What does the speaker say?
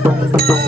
Thank you.